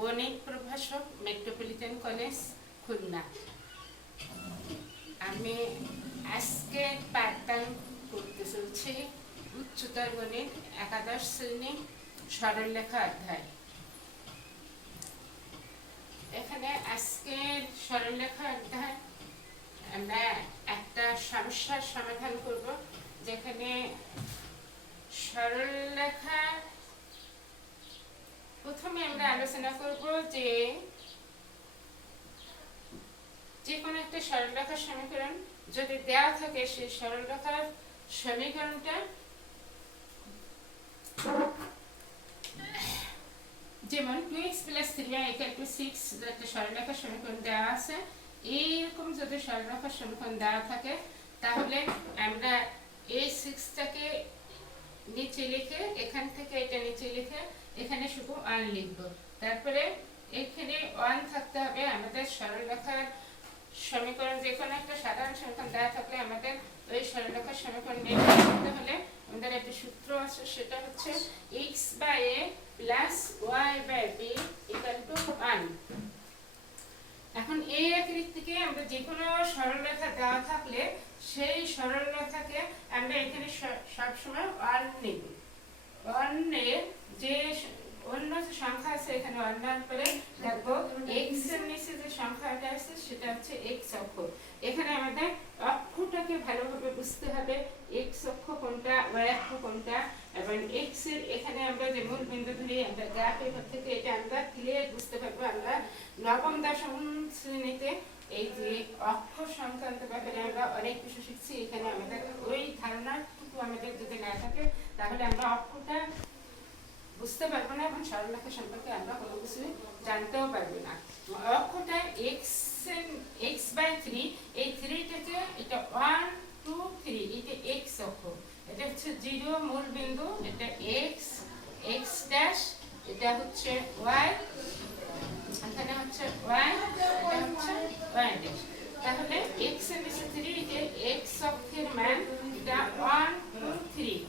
গণিত প্রভাষক metropolitan college Khulna. আমি আজকে পাঠদান করতে চলছি উচ্চতর গণিত একাদশ শ্রেণী সরলরেখা অধ্যায়। এখানে আজকের সরলরেখা অধ্যায় আমরা একটা সমস্যার সমাধান করব, যেখানে সরলরেখা প্রথমে আমরা আলোচনা করব যে কোনো একটা সরলরেখার সমীকরণ যদি দেওয়া থাকে, সেই সরলরেখার সমীকরণটা যেমন 2x + 3y = 6 একটা সরলরেখার সমীকরণ দেওয়া আছে। এইরকম যদি সরলরেখার সমীকরণ দেওয়া থাকে, তাহলে আমরা এই 6টাকে নিচে লিখে, এখান থেকে এটা নিচে লিখে এখানে শুধু 1 লিখব। তারপরে এখানে 1 থাকতে হবে। আমাদের সরলরেখার সমীকরণ যে কোনো একটা সাধারণ সমীকরণ দেওয়া থাকলে আমাদের ওই সরলরেখার সমীকরণ নির্ণয় করতে হলে আমাদের একটা সূত্র আছে, সেটা হচ্ছে x/a + y/b = 1। এখন এই আকৃতিকে আমরা যে কোনো সরলরেখা দেওয়া থাকলে সেই সরলরেখাকে আমরা এখানে সবসময় 1 নেব। 1 এর যে অন্য সংখ্যা আছে এখানে 1 নেওয়ার পরে দেখবো x এর নিচে যে সংখ্যাটা আছে সেটা হচ্ছে x অক্ষ। এখানে আমাদের অক্ষটাকে ভালোভাবে বুঝতে হবে, x অক্ষ কোনটা, y অক্ষ কোনটা, এবং x এর এখানে আমরা যে মূল বিন্দু ধরি, আমরা গ্রাফের থেকে এটা আমরা ক্লিয়ার বুঝতে পারবো। আমরা নবম দশম শ্রেণীতে এই যে অক্ষ সংক্রান্ত ব্যাপারে আমরা অনেক কিছু শিখছি। এখানে আমাদের ওই ধারণাটুকু আমাদের যদি না থাকে, তাহলে আমরা অক্ষটা বুঝতে পারবো না এবং সরলরেখা সম্পর্কে আমরা কোনো কিছু জানতেও পারবো না। অক্ষটা x/3, এই 3টাকে এটা 1 2 3, এটা x অক্ষ, এটা হচ্ছে 0 মূল বিন্দু, এটা x x' এটা হচ্ছে y, এখানে হচ্ছে y, এটা হচ্ছে y'। তাহলে x এর নিচে 3, এটা x অক্ষের মান এটা 1 2 3,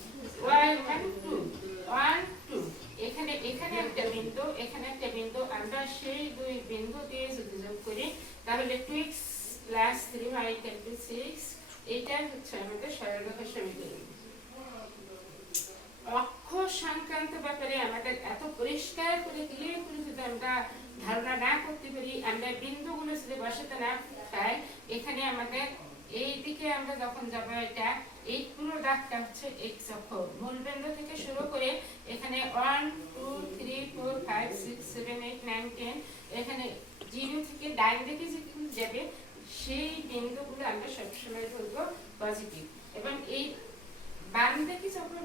y এর মান 2 1 2। এখানে একটা বিন্দু, এখানে একটা বিন্দু, আমরা সেই দুই বিন্দু দিয়ে যদি যোগ করি তাহলে 2x + 3y = 6। এটা হচ্ছে আমাদের সরলরেখার সমীকরণ। অক্ষ সংক্রান্ত ব্যাপারে আমাদের এত পরিষ্কার করে ক্লিয়ার করে যদি আমরা ধারণা না করতে পারি, আমরা বিন্দুগুলো যদি বসাতে না পাই, এখানে আমাদের এই দিকে আমরা যখন যাব, এটা এই পুরো দাগটা হচ্ছে x অক্ষ। মূল বিন্দু থেকে শুরু করে এখানে 1 2 3 4 5 6 7 8 9 10, এখানে 0 থেকে ডান দিকে যেগুলো যাবে সেই বিন্দুগুলো আমরা সবসময় বলবো পজিটিভ, এবং এই বাম দিকে যখন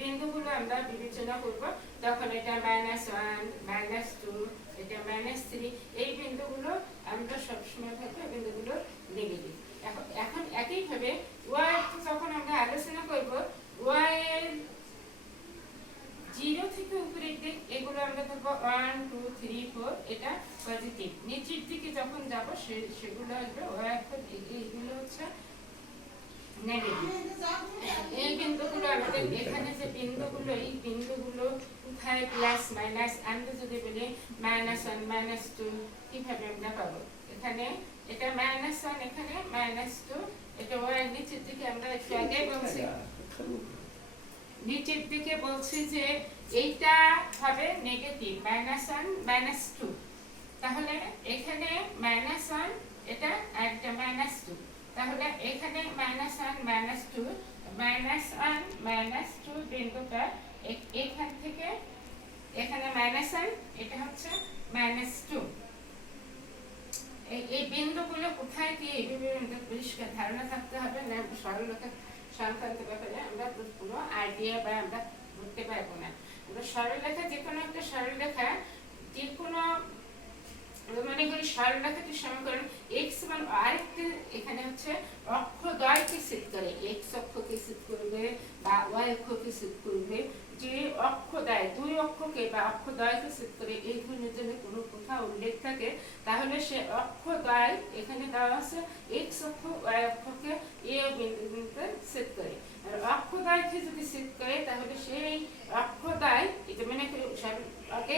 বিন্দুগুলো আমরা বিবেচনা করব তখন এটা -1 -2, এটা -3, এই বিন্দুগুলো আমরা সবসময় থাকবো, এই বিন্দুগুলো নেগেটিভ। এখন একইভাবে y যখন আমরা আলোচনা করব, y এর 0 থেকে উপরের দিক এগুলো আমরা ধরবো 1 2 3 4, এটা পজিটিভ। নিচের দিকে যখন যাব সেগুলো আসবে y অক্ষ, এইগুলো হচ্ছে নেগেটিভ। এই বিন্দুগুলো আমাদের এখানে যে বিন্দুগুলো, এই বিন্দুগুলো কোথায় প্লাস মাইনাস, আমরা যদি বলি -1 -2, কিভাবে আমরা পাবো? এখানে এটা -1, এখানে -2, এটা ওই নিচের দিকে আমরা একটু আগে বলছি, নিচের দিকে বলছি যে এইটা হবে নেগেটিভ -1 -2। তাহলে এখানে -1, এটা একটা -2, তাহলে এখানে -1 -2 বিন্দুটা এখান থেকে এখানে -1, এটা হচ্ছে -2। এই বিন্দুগুলো কোথায় কি এইভাবে আমাদের পরিষ্কার ধারণা থাকতে হবে না, সরলরেখা সংক্রান্ত ব্যাপারে আমরা কোনো আইডিয়া বা আমরা বুঝতে পারবো না। আমরা সরলরেখা যে কোনো একটা সরলরেখা, যে কোনো মনে করি সরলরেখাটির সমীকরণ x এবং আরেকটি এখানে হচ্ছে অক্ষদ্বয়কে ছেদ করে, x অক্ষকে ছেদ করবে বা y অক্ষকে ছেদ করবে। যে অক্ষদ্বয় দুই অক্ষকে বা অক্ষদ্বয়কে ছেদ করে এই ধরনের যদি কোনো কোথাও উল্লেখ থাকে তাহলে সে অক্ষদ্বয় এখানে দেওয়া আছে x অক্ষ y অক্ষকে এ বিন্দুতে ছেদ করে। আর অক্ষদ্বয়কে যদি ছেদ করে তাহলে সেই অক্ষদ্বয় এটা মানে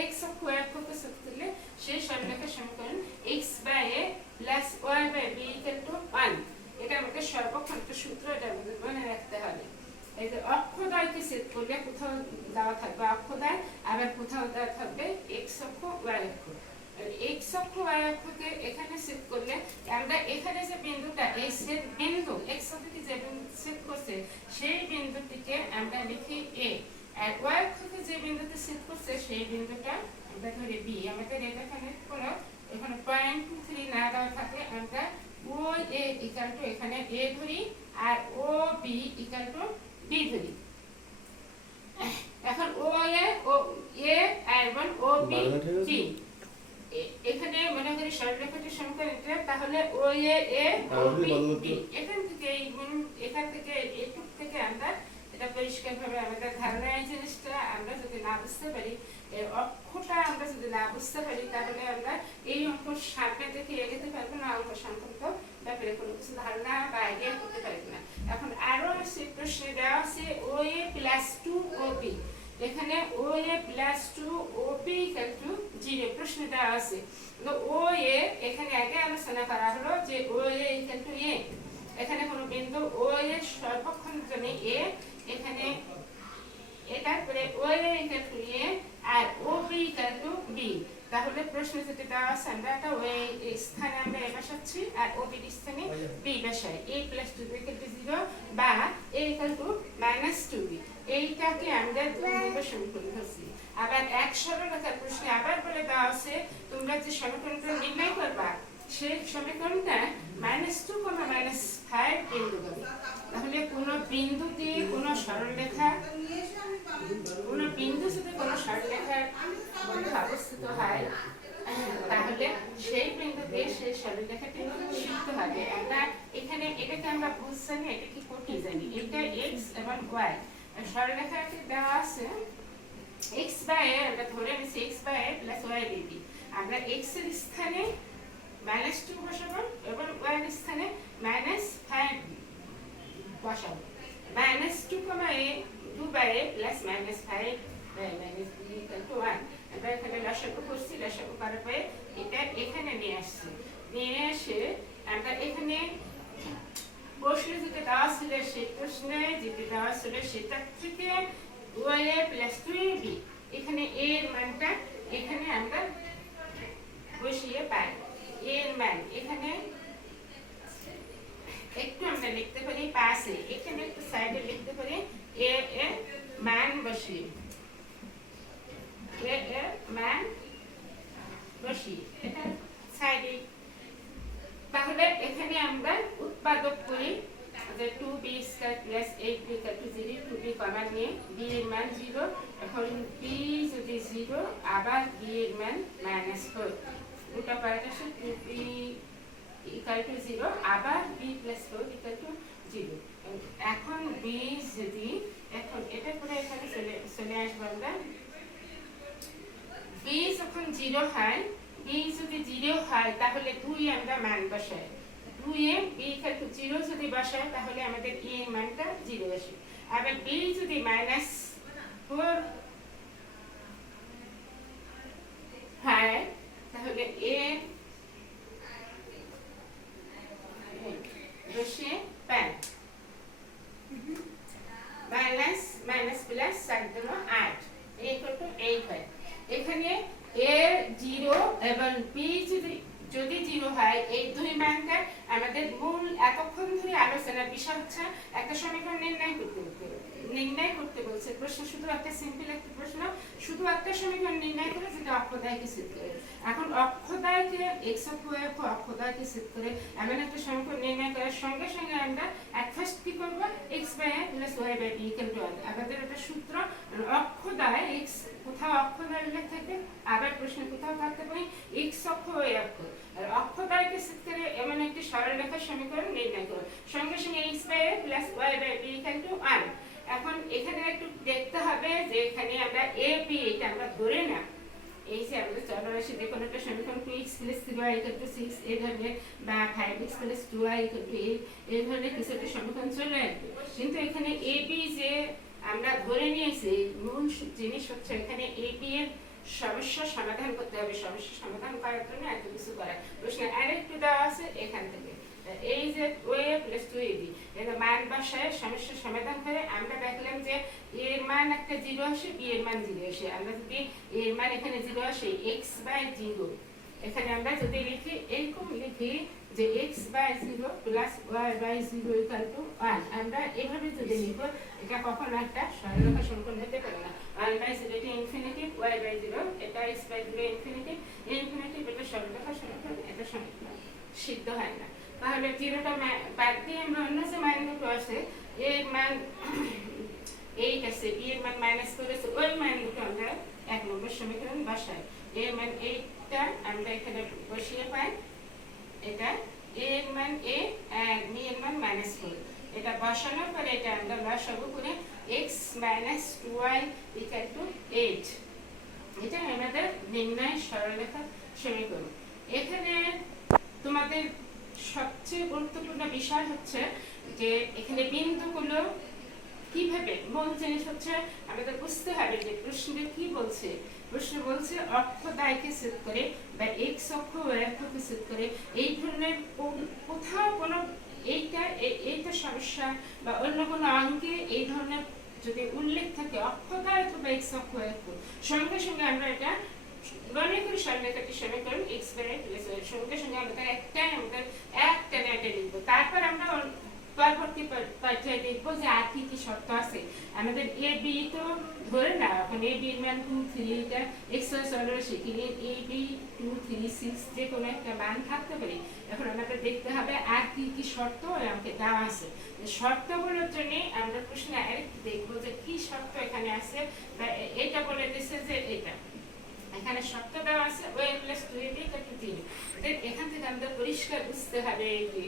x অক্ষ y অক্ষকে ছেদ করলে সেই সরলরেখার সমীকরণ x/a + y/b = 1। এটা আমাদের সর্বক্ষণ একটা সূত্র, এটা আমাদের মনে রাখতে হবে। এই যে অক্ষদ্বয়কে ছেদ করলে কোথাও দেওয়া থাকবে অক্ষদ্বয়, আবার কোথাও দেওয়া থাকবে x অক্ষ y অক্ষ। x অক্ষ y অক্ষকে এখানে ছেদ করলে আমরা এখানে যে বিন্দুটা এই ছেদ বিন্দু x অক্ষকে যে বিন্দু ছেদ করছে সেই বিন্দুটিকে আমরা লিখি a, আর y অক্ষকে যে বিন্দুতে ছেদ করছে সেই বিন্দুটা আমরা ধরি b। আমাদের এখানে কোনো এখানে 0.23 না দেওয়া থাকে আমরা OA = এখানে a ধরি আর OB = b ধরি। এখন OA O a R OB b এখানে মনে করি সরলরেখাটির সমীকরণ এটা, তাহলে OA OB b এখান থেকে এইটুক থেকে আমরা এটা পরিষ্কারভাবে আমাদের ধারণা এই জিনিসটা আমরা যদি না বুঝতে পারি, এই অক্ষটা আমরা যদি না বুঝতে পারি তাহলে আমরা এই অঙ্ক সামনে দেখে এগোতে পারবো না, অঙ্ক সংক্রান্ত ব্যাপারে কোনো কিছু ধারণা বা আইডিয়া করতে পারবো না। এখন আরো সেই প্রশ্নে দেওয়া আছে OA + 2OB, এখানে OA + 2OB = 0 প্রশ্ন দেওয়া আছে। তো OA এখানে আগে আলোচনা করা হলো যে OA = a, এখানে কোনো বিন্দু OA সর্বক্ষণের জন্য a, এখানে এটা করে OA = a R OB = b। তাহলে প্রশ্ন যেটা দেওয়া আছে আমরা এটা ওই স্থানে আমরা a বসাচ্ছি আর OB এর স্থানে b বসাই। a + 2b = 0 বা a = -2b, এইটাকে আমরা দুই নম্বর সমীকরণ ধরছি। আবার এক সরলরেখার প্রশ্নে আবার বলে দেওয়া আছে তোমরা যে সমীকরণটা নির্ণয় করবা সেই সমীকরণটা -2, -5 বিন্দু হবে। তাহলে কোন বিন্দুতে কোন সরলরেখা কোন বিন্দু যদি কোন সরলরেখার মধ্যে অবস্থিত হয় তাহলে সেই বিন্দুতে সেই সরলরেখাটি সিদ্ধ হবে। আমরা এখানে এটাকে আমরা বুঝছি, এটা কি কোটি জানি, এটা x এবং y সরলরেখাটি দেওয়া আছে x/a, আমরা ধরে নিছি x/a + y/b। আমরা x এর স্থানে -2 বসাবো এবং y এর স্থানে -5 বসাবো। -2, 2/a + -5 = 1। আমরা এখানে লসাগু করছি, লসাগু করার পরে এটা এখানে নিয়ে আসছি, নিয়ে এসে আমরা এখানে প্রশ্নে যেটা দেওয়া ছিল সেই প্রশ্নে যেটা দেওয়া ছিল সেটা থেকে OA + 2AB এখানে a এর মানটা এখানে আমরা বসিয়ে পাই। a এর মান এখানে একটু আমরা লিখতে পারি পাশে, এখানে একটু সাইডে লিখতে পারি a এর মান বসিয়ে, a এর মান বসিয়ে এটা সাইডে। তাহলে এখানে আমরা উৎপাদক করি যে 2b² + 8b = 0, 2b কমন নিয়ে b এর মান 0। এখন b যদি 0 আবার b এর মান -4, দুটো পার্ট আছে 2b = 0 আবার b + 4 = 0। এখন b যদি এখন এটা করে এখানে চলে আসবে আমরা, b যখন 0 হয়, b যদি 0 হয় তাহলে 2 আমরা মান বসাই, 2 এ b = 0 যদি বসাই তাহলে আমাদের a এর মানটা 0 আসে। আবার b যদি -4 হয় তাহলে a বসিয়ে পাই -+8 8 হয়। এখানে a 0 এবং b যদি 0 হয়, এই দুই মানটা আমাদের মূল এতক্ষণ ধরে আলোচনার বিষয় হচ্ছে একটা সমীকরণ নির্ণয় করতে বলছে। প্রশ্ন শুধু একটা সিম্পল একটা প্রশ্ন, শুধু একটা সমীকরণ নির্ণয় করে যেটা অক্ষদ্বয়কে ছেদ করে। এখন অক্ষদ্বয়কে x অক্ষ y অক্ষ অক্ষদ্বয়কে ছেদ করে এমন একটা সমীকরণ নির্ণয় করার সঙ্গে সঙ্গে আমরা ফার্স্ট কি করব, x/a + y/b = 1। আমাদের একটা সূত্র, অক্ষদ্বয় x কোথাও অক্ষদ্বয় উল্লেখ থাকবে, আবার প্রশ্নে কোথাও করতে পারি এক্স অক্ষ ও y অক্ষ। আর অক্ষ দ্বারা ছেদ করে এমন একটি সরলরেখার সমীকরণ নির্ণয় করো। সঙ্গে সঙ্গে x/a + y/b = 1। এখন এখানে একটু দেখতে হবে যে এখানে আমরা a b এটা আমরা ধরে না, এই যে আমাদের চলরাশি যে কোনো একটা সমীকরণ 2x + 3y = 6 এই ধরনের বা 5x + 2y = 8 এই ধরনের কিছু একটা সমীকরণ চলে আসবে। কিন্তু এখানে a b যে আমরা ধরে নিয়েছি, মূল জিনিস হচ্ছে এখানে a b এর সমস্যা সমাধান করতে হবে। সমস্যা সমাধান করার জন্য এত কিছু করা প্রশ্নে আরেকটু দেওয়া আছে এখান থেকে, এই যে a + 2ab এর মান বসায় সমস্যা সমাধান করে আমরা দেখলাম যে a এর মান একটা 0 আসে, b এর মান 0 আসে। আমরা যদি a এর মান এখানে 0 আসে x/0, এখানে আমরা যদি লিখি এরকম লিখি যে x/0 + y/0 = 1, আমরা এভাবে যদি লিখব এটা কখনো একটা সরলরেখা সমীকরণ হতে পারে না। 1/0 এটা ইনফিনিটি, y/0 এটা x/0 ইনফিনিটি, এটা সরলরেখা সমীকরণ, এটা সমীকরণ সিদ্ধ হয় না। তাহলে 0টা বাদ দিয়ে আমরা অন্য যে মান দুটো আছে এর মান 8 আছে, b এর মান মাইনাস করেছে, ওই মান দুটো আমরা 1 নম্বর সমীকরণ বসাই। a এর মান 8টা আমরা এখানে বসিয়ে পাই, এটা a এর মান a আর b এর মান -4। এটা বসানোর পরে এটা আমরা লসাগু করে x - 2y = 8। এটা আমাদের নির্ণয় সরলরেখা সমীকরণ। এখানে তোমাদের সবচেয়ে গুরুত্বপূর্ণ বিষয় হচ্ছে যে এখানে বিন্দুগুলো কিভাবে, মূল জিনিস হচ্ছে আমাদের বুঝতে হবে যে প্রশ্নে কি বলছে। প্রশ্ন বলছে অক্ষ দ্বয়কে ছেদ করে বা এক্স অক্ষ ও y অক্ষকে ছেদ করে। এই ধরনের কোথাও কোনো এইটা সমস্যা বা অন্য কোনো অঙ্কে এই ধরনের যদি উল্লেখ থাকে অক্ষ দ্বয় অথবা এক্স অক্ষ y অক্ষ, সঙ্গে সঙ্গে আমরা এটা মনে করি সরলরেখাটি সমীকরণ x/a + y, সঙ্গে সঙ্গে আমাদের একটা লিখবো। তারপর আমরা পরবর্তী পর্যায়ে দেখবো যে আর কি কি শর্ত আছে। আমাদের a b তো ধরে না, এখন a b এর মান 2 3, এটা x y চলরাশি, কিন্তু a b 2 3 6 যে কোনো একটা মান থাকতে পারে। এখন আমাদের দেখতে হবে আর কি কি শর্ত আমাকে দেওয়া আছে। শর্তগুলোর জন্য আমরা প্রশ্নে আরেকটু দেখবো যে কি শর্ত এখানে আছে। এটা বলে দিচ্ছে যে এটা এখানে শর্ত দেওয়া আছে y + 2ab = 3। এখান থেকে আমাদের পরিষ্কার বুঝতে হবে যে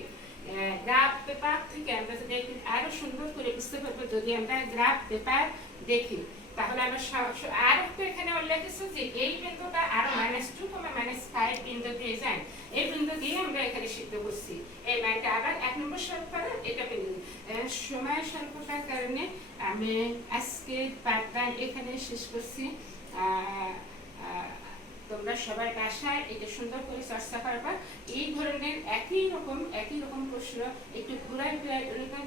গ্রাফ পেপার থেকে আমরা যদি আরো সুন্দর করে বুঝতে পারবো যদি আমরা গ্রাফ পেপার দেখি। তাহলে আমরা আর একটু এখানে উল্লেখ আছে যে এই বিন্দুটা আরো -2, -5 বিন্দু দিয়ে যায়, এই বিন্দু দিয়ে আমরা এখানে সিদ্ধ করছি। এই মানটা আবার 1 নম্বর শর্ত এটা বিন্দু। সময় স্বল্পতার কারণে আমি আজকে পাঠটা এখানে শেষ করছি। তোমরা সবাই বাসায় এটা সুন্দর করে চর্চা করবা। এই ধরনের একই রকম প্রশ্ন একটু ঘুরায় এরকম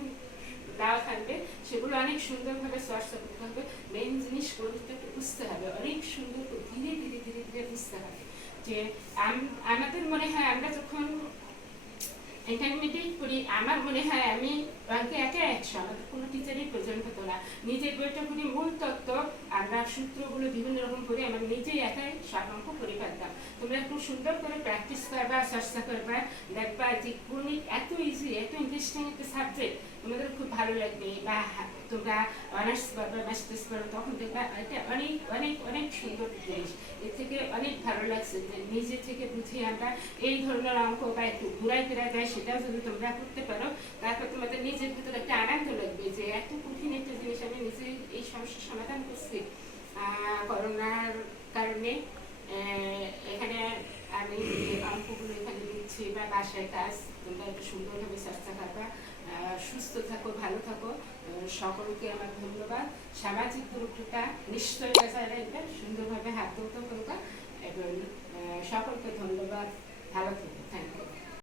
দেওয়া থাকবে, সেগুলো অনেক সুন্দরভাবে চর্চা করতে হবে। মেইন জিনিস গণিতটা একটু বুঝতে হবে, অনেক সুন্দর ধীরে ধীরে বুঝতে হবে। যে আমাদের মনে হয় আমরা যখন ইন্টারমিডিয়েট পড়ি, আমার মনে হয় আমি অঙ্কে একা 100, আমাদের কোনো টিচারই প্রয়োজন হতো না। নিজের বইটা পড়ি, মূল তত্ত্ব আমরা সূত্রগুলো বিভিন্ন রকম করে আমরা নিজেই একাই সব অঙ্ক করে ফেলতাম। তোমরা একটু সুন্দর করে প্র্যাকটিস করবা, চর্চা করবা, দেখবা যে গণিত এত ইজি, এত ইন্টারেস্টিং একটা সাবজেক্ট, তোমাদের খুব ভালো লাগবে। বা তোমরা অনার্স করবা, মাস্টার্স করো, তখন দেখবা এটা অনেক অনেক অনেক সুন্দর জিনিস। এর থেকে অনেক ভালো লাগছে যে নিজে থেকে বুঝে আমরা এই ধরনের অঙ্ক বা একটু ঘুরাই ফেরা যায় সেটাও যদি তোমরা করতে পারো, তারপর তোমাদের নিজের ভিতরে একটা আনন্দ লাগবে যে এত কঠিন একটা জিনিস আমি নিজে এই সমস্যার সমাধান করছি। করোনার কারণে এখানে আমি অঙ্কগুলো এখানে দিচ্ছি বা বাসায় কাজ, তোমরা একটু সুন্দরভাবে চর্চা করবা। সুস্থ থাকো, ভালো থাকো। সকলকে আমার ধন্যবাদ। সামাজিক দূরত্বটা নিশ্চয়ই বজায় রাখবে, সুন্দরভাবে হাত ধরতে করবা এবং সকলকে ধন্যবাদ। ভালো থাকো, থ্যাংক ইউ।